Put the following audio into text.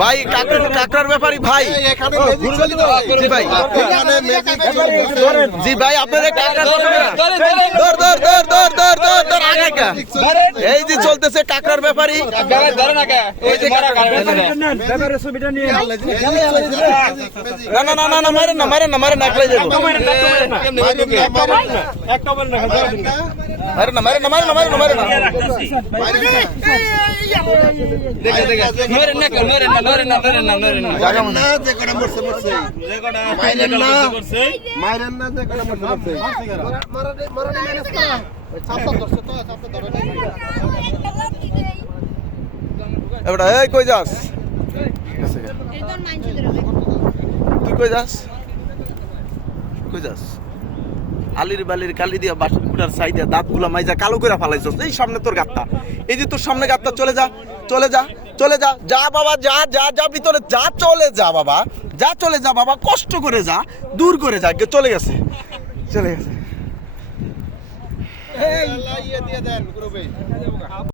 ভাই কাকড়ার ব্যাপারী ভাই জি ভাই আপনাদের এই যে চলতেছে কাকড়ার ব্যাপারী না মারেন না একলাই যাবো কই যাস তুই কই যাস আলির বালির কালি দিয়া বাসুকুটার সাইডে দাঁত গুলা মাইজা কালো করে ফালাইছস এই সামনে তোর গাতটা এই যে তোর সামনে গাতটা চলে যা যা বাবা যা ভিতরে যা চলে যা বাবা কষ্ট করে যা দূর করে যা চলে গেছে